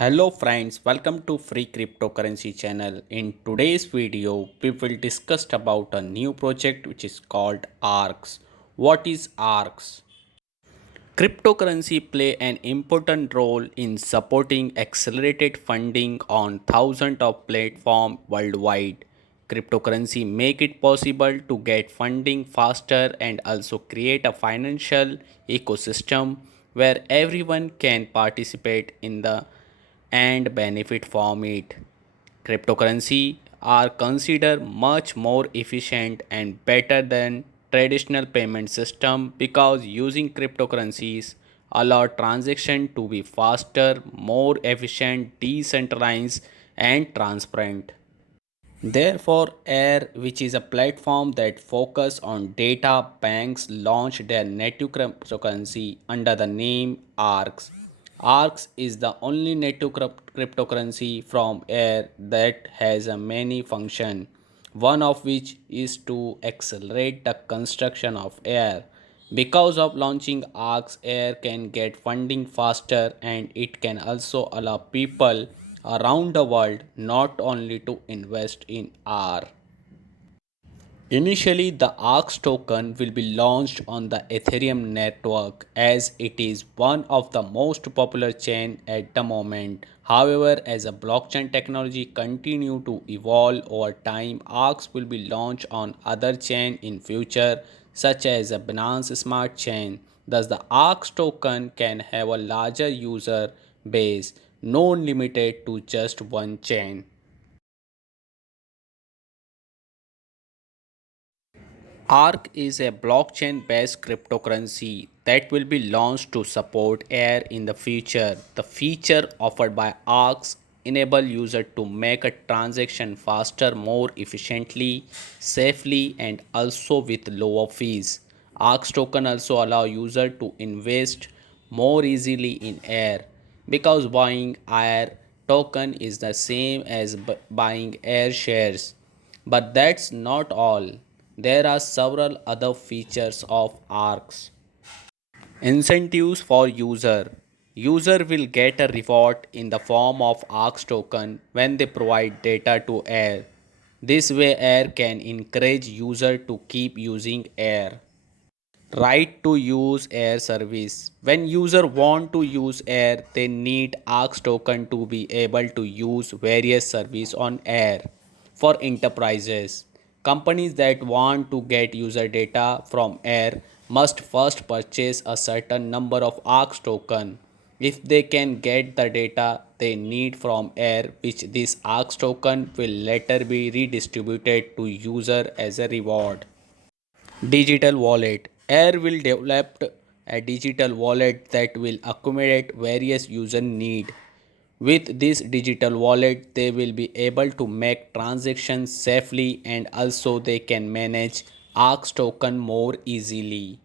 Hello friends, welcome to Free Cryptocurrency channel. In today's video, we will discuss about a new project which is called ARX. What is ARX? Cryptocurrency play an important role in supporting accelerated funding on thousands of platforms worldwide. Cryptocurrency make it possible to get funding faster and also create a financial ecosystem where everyone can participate in the and benefit from it. Cryptocurrency are considered much more efficient and better than traditional payment system because using cryptocurrencies allow transaction to be faster, more efficient, decentralized and transparent. Therefore, Air, which is a platform that focuses on data, banks launched their native cryptocurrency under the name ARX. ARX is the only native cryptocurrency from Air that has a many function, one of which is to accelerate the construction of Air. Because of launching ARX, Air can get funding faster and it can also allow people around the world not only to invest in R. Initially, the ARX token will be launched on the Ethereum network as it is one of the most popular chain at the moment. However, as a blockchain technology continue to evolve over time, ARX will be launched on other chain in future such as a Binance Smart Chain. Thus, the ARX token can have a larger user base, not limited to just one chain. ARC is a blockchain based cryptocurrency that will be launched to support AIR in the future. The feature offered by ARCs enable users to make a transaction faster, more efficiently, safely and also with lower fees. ARCs token also allow users to invest more easily in AIR because buying AIR token is the same as buying AIR shares. But that's not all. There are several other features of ARCs. Incentives for user. User will get a reward in the form of ARCs token when they provide data to Air. This way Air can encourage user to keep using Air. Right to use Air service. When user want to use Air, they need ARX token to be able to use various service on Air. For enterprises, companies that want to get user data from Air must first purchase a certain number of ARX token. If they can get the data they need from Air, which this ARX token will later be redistributed to user as a reward. Digital wallet. Air will develop a digital wallet that will accommodate various user need. With this digital wallet, they will be able to make transactions safely and also they can manage ARX token more easily.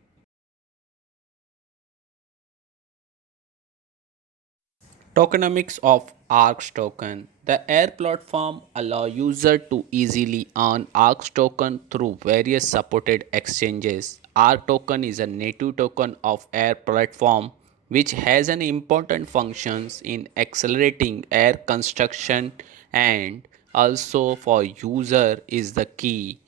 Tokenomics of ARX token. The Air platform allow user to easily earn ARX token through various supported exchanges. ARC token is a native token of Air platform which has an important functions in accelerating Air construction and also for user is the key.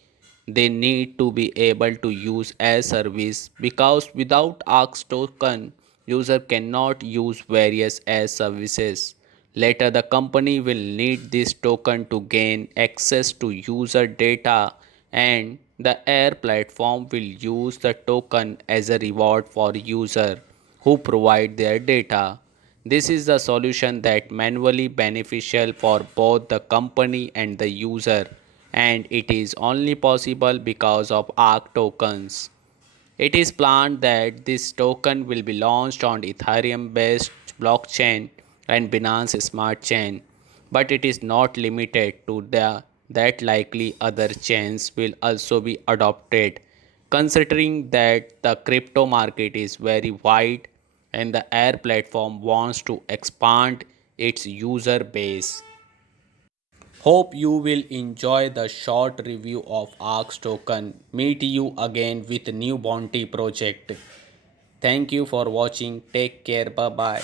They need to be able to use Air service because without ARX token user cannot use various Air services. Later the company will need this token to gain access to user data and the Air platform will use the token as a reward for user who provide their data. This is the solution that manually beneficial for both the company and the user and it is only possible because of ARC tokens. It is planned that this token will be launched on Ethereum based blockchain and Binance Smart Chain, but it is not limited to that likely other chains will also be adopted considering that the crypto market is very wide and the Air platform wants to expand its user base. Hope you will enjoy the short review of ARX token. Meet you again with new bounty project. Thank you for watching. Take care. Bye bye.